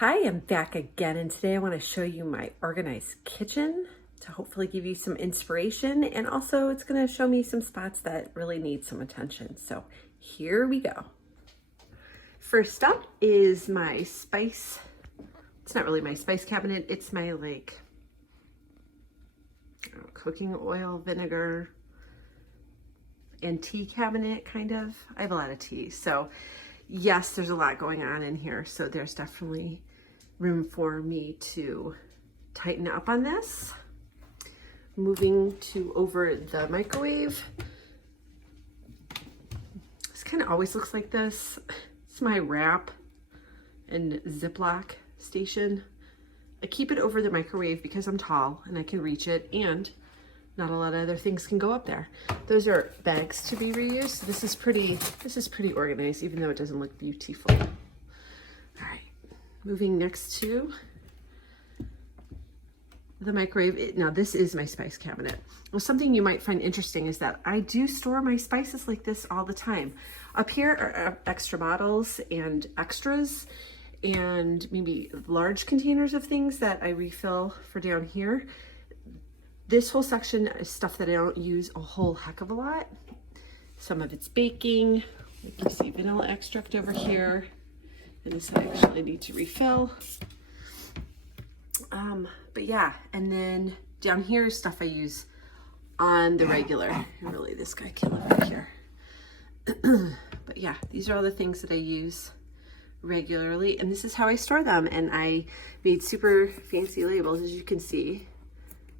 Hi, I'm back again, and today I want to show you my organized kitchen to hopefully give you some inspiration, and also it's going to show me some spots that really need some attention. So here we go. First up is my spice. It's not really my spice cabinet, it's my cooking oil, vinegar, and tea cabinet, kind of. I have a lot of tea, so yes, there's a lot going on in here, so there's definitely room for me to tighten up on this. Moving to over the microwave. This kind of always looks like this. It's my wrap and Ziploc station. I keep it over the microwave because I'm tall and I can reach it, and not a lot of other things can go up there. Those are bags to be reused. This is pretty organized, even though it doesn't look beautiful. All right, moving next to the microwave. Now this is my spice cabinet. Well, something you might find interesting is that I do store my spices like this all the time. Up here are extra bottles and extras, and maybe large containers of things that I refill for down here. This whole section is stuff that I don't use a whole heck of a lot. Some of it's baking, like you see vanilla extract over here, and this I actually need to refill. But yeah, and then down here is stuff I use on the regular. And really, this guy can live up here. But yeah, these are all the things that I use regularly, and this is how I store them. And I made super fancy labels, as you can see.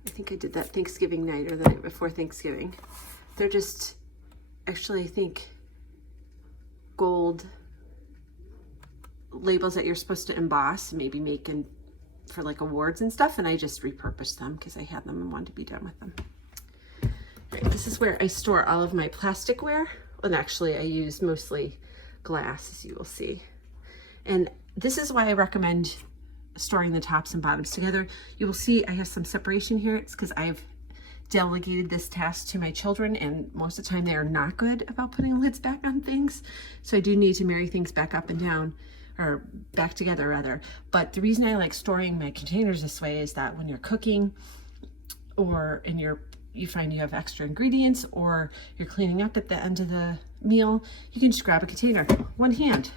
I think I did that Thanksgiving night or the night before Thanksgiving. They're just, actually, I think, gold labels that you're supposed to emboss, maybe make for like awards and stuff, and I just repurposed them because I had them and wanted to be done with them. Right, this is where I store all of my plasticware, and actually I use mostly glass, as you will see. And this is why I recommend storing the tops and bottoms together. You will see I have some separation here. It's because I've delegated this task to my children, and most of the time they are not good about putting lids back on things. So I do need to marry things back up and down, or back together rather. But the reason I like storing my containers this way is that when you're cooking, or you find you have extra ingredients, or you're cleaning up at the end of the meal, you can just grab a container, one hand.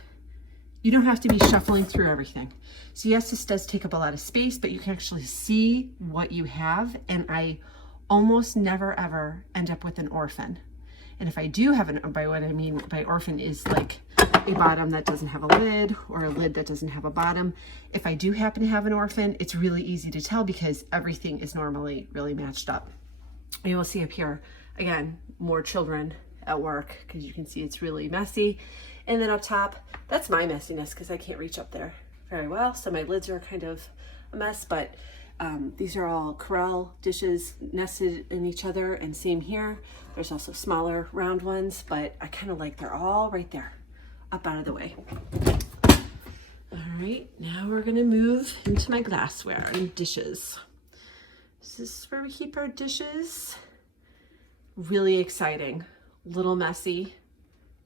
You don't have to be shuffling through everything. So yes, this does take up a lot of space, but you can actually see what you have, and I almost never ever end up with an orphan. And if I do have by what I mean by orphan is like a bottom that doesn't have a lid, or a lid that doesn't have a bottom. If I do happen to have an orphan, it's really easy to tell because everything is normally really matched up. You will see up here, again, more children at work, because you can see it's really messy. And then up top, that's my messiness because I can't reach up there very well. So my lids are kind of a mess, but these are all Corelle dishes nested in each other, and same here. There's also smaller round ones, but I kind of like they're all right there, up out of the way. All right, now we're gonna move into my glassware and dishes. This is where we keep our dishes. Really exciting, a little messy.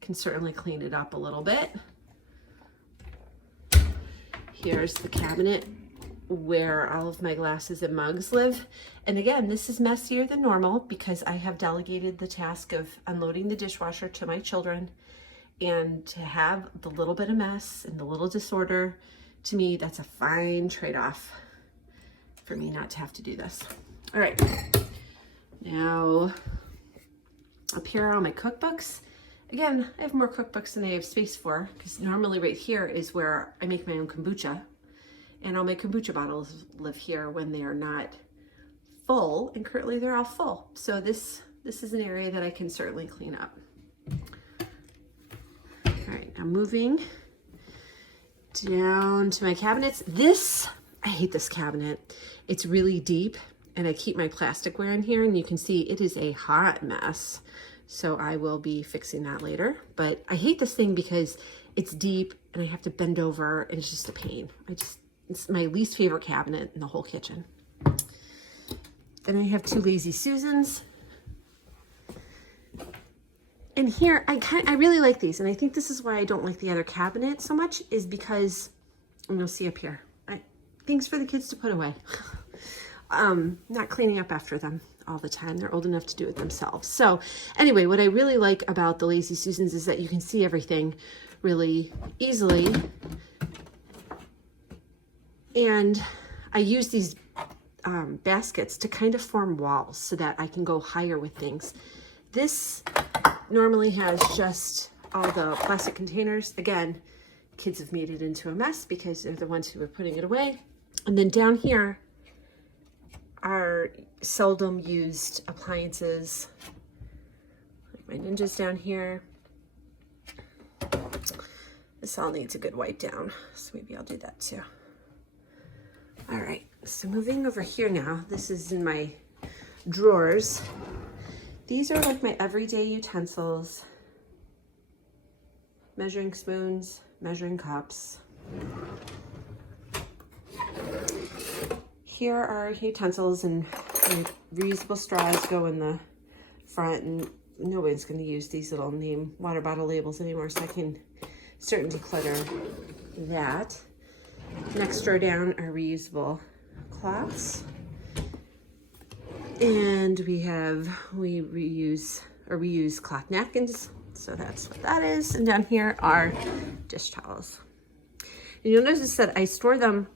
Can certainly clean it up a little bit. Here's the cabinet where all of my glasses and mugs live. And again, this is messier than normal because I have delegated the task of unloading the dishwasher to my children, and to have the little bit of mess and the little disorder, to me, that's a fine trade-off for me not to have to do this. All right, now up here are all my cookbooks. Again, I have more cookbooks than I have space for, because normally right here is where I make my own kombucha, and all my kombucha bottles live here when they are not full, and currently they're all full. So this is an area that I can certainly clean up. All right, now moving down to my cabinets. I hate this cabinet. It's really deep, and I keep my plasticware in here, and you can see it is a hot mess. So I will be fixing that later. But I hate this thing because it's deep and I have to bend over, and it's just a pain. It's my least favorite cabinet in the whole kitchen. Then I have two Lazy Susans. And here, I really like these, and I think this is why I don't like the other cabinet so much, is because And you'll see up here, things for the kids to put away. Not cleaning up after them all the time. They're old enough to do it themselves. So anyway, what I really like about the Lazy Susans is that you can see everything really easily. And I use these baskets to kind of form walls so that I can go higher with things. This normally has just all the plastic containers. Again, kids have made it into a mess because they're the ones who are putting it away. And then down here are seldom used appliances. Like my Ninja's down here. This all needs a good wipe down, so maybe I'll do that too. All right, so moving over here now, this is in my drawers. These are like my everyday utensils. Measuring spoons, measuring cups. Here are utensils, and reusable straws go in the front, and nobody's going to use these little name water bottle labels anymore, so I can start to declutter that. Next drawer down are reusable cloths, and we reuse cloth napkins, so that's what that is. And down here are dish towels. And you'll notice that I store them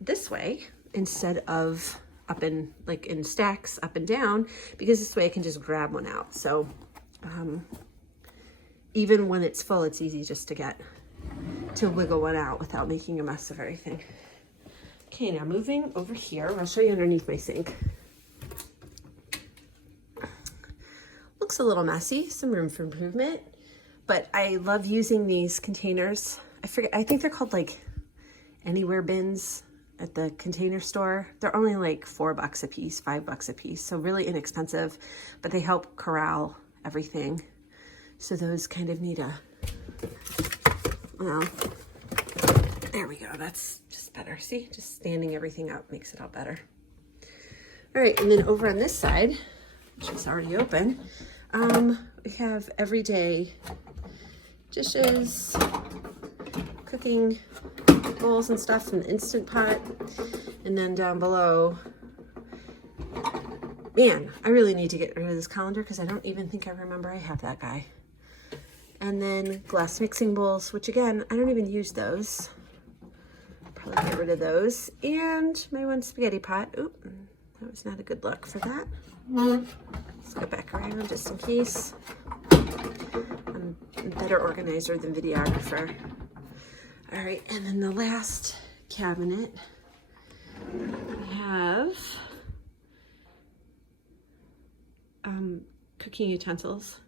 this way instead of up in stacks up and down, because this way I can just grab one out. So even when it's full, it's easy just to wiggle one out without making a mess of everything. Okay, now moving over here, I'll show you underneath my sink. Looks a little messy, some room for improvement, but I love using these containers. I think they're called like Anywhere bins at the Container Store. They're only like $4 a piece, $5 a piece, so really inexpensive, but they help corral everything. So those kind of need well, there we go, that's just better. See, just standing everything up makes it all better. All right, and then over on this side, which is already open, we have everyday dishes, cooking bowls and stuff from the Instant Pot. And then down below, man, I really need to get rid of this colander because I don't even think I remember I have that guy. And then glass mixing bowls, which again, I don't even use those. Probably get rid of those. And my one spaghetti pot. Oop, that was not a good look for that. Let's go back around just in case. I'm a better organizer than videographer. All right, and then the last cabinet, I have cooking utensils.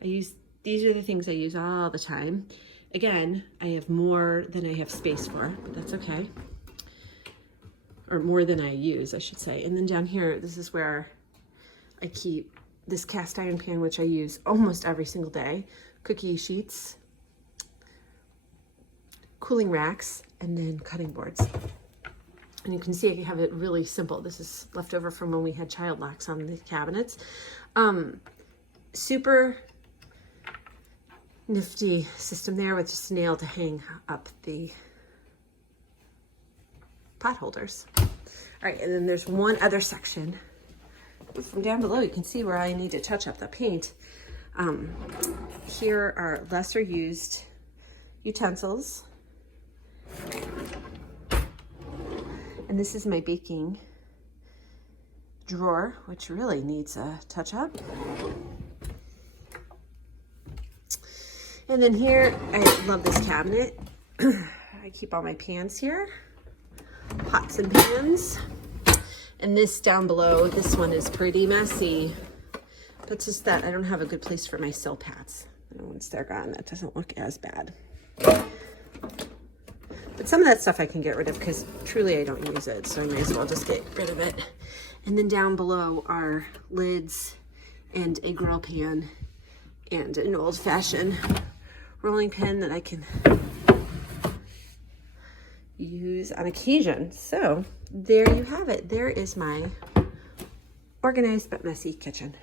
These are the things I use all the time. Again, I have more than I have space for, but that's okay. Or more than I use, I should say. And then down here, this is where I keep this cast iron pan, which I use almost every single day, cookie sheets, cooling racks, and then cutting boards. And you can see I have it really simple. This is left over from when we had child locks on the cabinets. Super nifty system there with just a nail to hang up the pot holders. All right, and then there's one other section. From down below, you can see where I need to touch up the paint. Here are lesser used utensils. And this is my baking drawer, which really needs a touch up. And then here, I love this cabinet. I keep all my pans here, pots and pans. And this down below, this one is pretty messy. But it's just that I don't have a good place for my sill pads. And once they're gone, that doesn't look as bad. But some of that stuff I can get rid of because truly I don't use it, so I may as well just get rid of it. And then down below are lids and a grill pan and an old-fashioned rolling pin that I can use on occasion. So there you have it. There is my organized but messy kitchen.